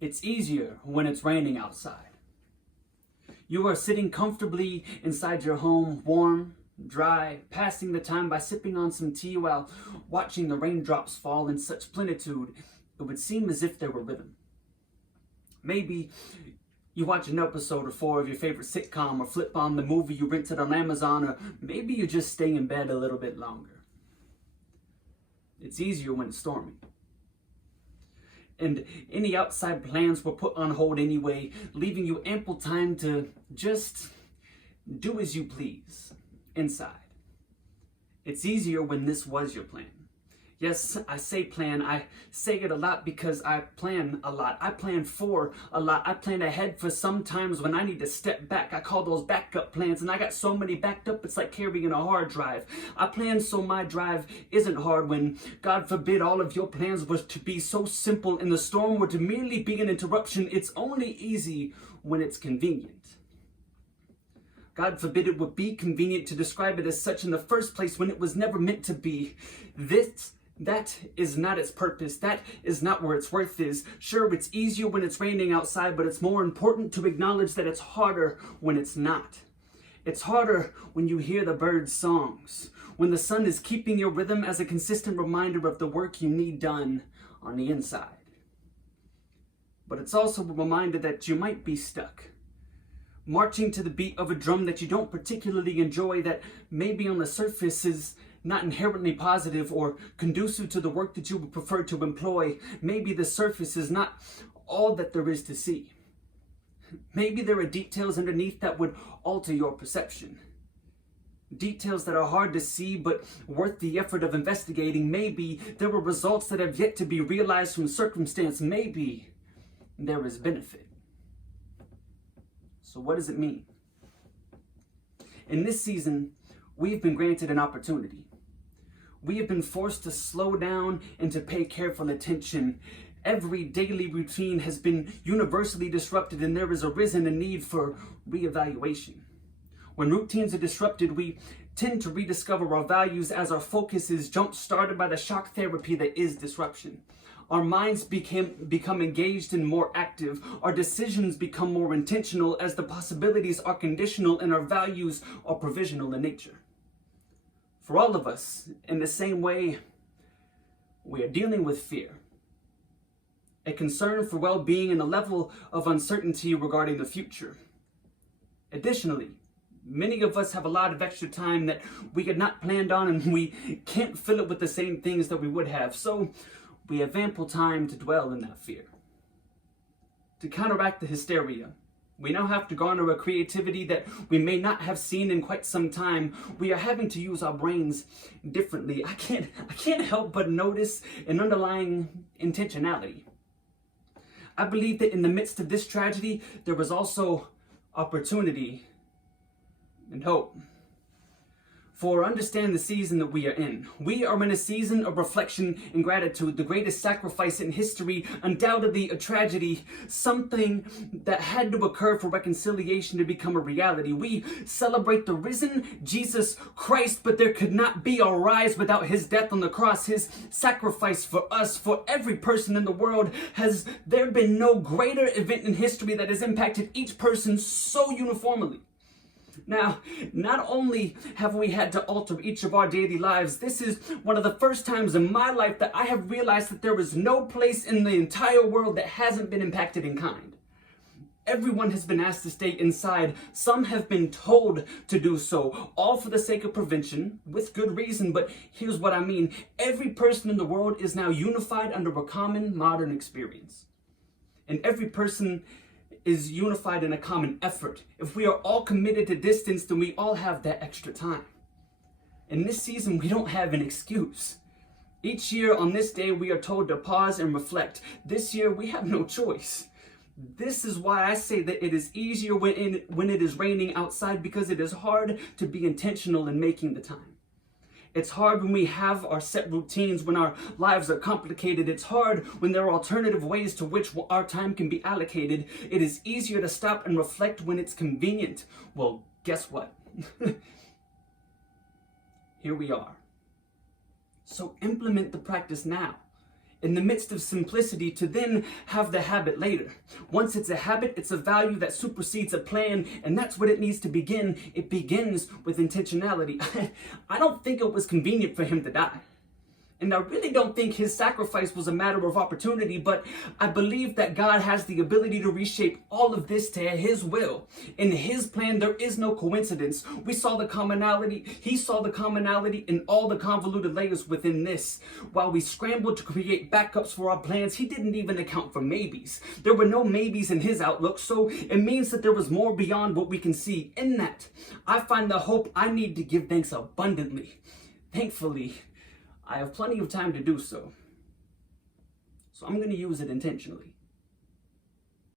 It's easier when it's raining outside. You are sitting comfortably inside your home, warm, dry, passing the time by sipping on some tea while watching the raindrops fall in such plenitude, it would seem as if there were rhythm. Maybe you watch an episode or four of your favorite sitcom, or flip on the movie you rented on Amazon, or maybe you just stay in bed a little bit longer. It's easier when it's stormy. And any outside plans were put on hold anyway, leaving you ample time to just do as you please inside. It's easier when this was your plan. Yes, I say plan. I say it a lot because I plan a lot. I plan for a lot. I plan ahead for some times when I need to step back. I call those backup plans, and I got so many backed up, it's like carrying a hard drive. I plan so my drive isn't hard when, God forbid, all of your plans were to be so simple and the storm were to merely be an interruption. It's only easy when it's convenient. God forbid it would be convenient to describe it as such in the first place when it was never meant to be. That is not its purpose. That is not where its worth is. Sure, it's easier when it's raining outside, but it's more important to acknowledge that it's harder when it's not. It's harder when you hear the birds' songs, when the sun is keeping your rhythm as a consistent reminder of the work you need done on the inside. But it's also a reminder that you might be stuck, marching to the beat of a drum that you don't particularly enjoy, that maybe on the surface is not inherently positive or conducive to the work that you would prefer to employ. Maybe the surface is not all that there is to see. Maybe there are details underneath that would alter your perception. Details that are hard to see but worth the effort of investigating. Maybe there are results that have yet to be realized from circumstance. Maybe there is benefit. So what does it mean? In this season, we've been granted an opportunity. We have been forced to slow down and to pay careful attention. Every daily routine has been universally disrupted, and there has arisen a need for reevaluation. When routines are disrupted, we tend to rediscover our values as our focus is jump-started by the shock therapy that is disruption. Our minds become engaged and more active. Our decisions become more intentional as the possibilities are conditional and our values are provisional in nature. For all of us, in the same way, we are dealing with fear, a concern for well-being and a level of uncertainty regarding the future. Additionally, many of us have a lot of extra time that we had not planned on, and we can't fill it with the same things that we would have. So we have ample time to dwell in that fear. To counteract the hysteria, we now have to garner a creativity that we may not have seen in quite some time. We are having to use our brains differently. I can't help but notice an underlying intentionality. I believe that in the midst of this tragedy, there was also opportunity and hope. For understand the season that we are in. We are in a season of reflection and gratitude, the greatest sacrifice in history, undoubtedly a tragedy, something that had to occur for reconciliation to become a reality. We celebrate the risen Jesus Christ, but there could not be a rise without his death on the cross, his sacrifice for us, for every person in the world. Has there been no greater event in history that has impacted each person so uniformly? Now, not only have we had to alter each of our daily lives, this is one of the first times in my life that I have realized that there is no place in the entire world that hasn't been impacted in kind. Everyone has been asked to stay inside. Some have been told to do so, all for the sake of prevention, with good reason. But here's what I mean. Every person in the world is now unified under a common modern experience. And every person is unified in a common effort. If we are all committed to distance, then we all have that extra time. In this season, we don't have an excuse. Each year on this day, we are told to pause and reflect. This year, we have no choice. This is why I say that it is easier when it is raining outside, because it is hard to be intentional in making the time. It's hard when we have our set routines, when our lives are complicated. It's hard when there are alternative ways to which our time can be allocated. It is easier to stop and reflect when it's convenient. Well, guess what? Here we are. So implement the practice now. in the midst of simplicity to then have the habit later. Once it's a habit, it's a value that supersedes a plan, and that's what it needs to begin. It begins with intentionality. I don't think it was convenient for him to die. And I really don't think his sacrifice was a matter of opportunity, but I believe that God has the ability to reshape all of this to his will. In his plan, there is no coincidence. We saw the commonality. He saw the commonality in all the convoluted layers within this. While we scrambled to create backups for our plans, he didn't even account for maybes. There were no maybes in his outlook, so it means that there was more beyond what we can see. In that, I find the hope I need to give thanks abundantly. Thankfully, I have plenty of time to do so. So I'm going to use it intentionally.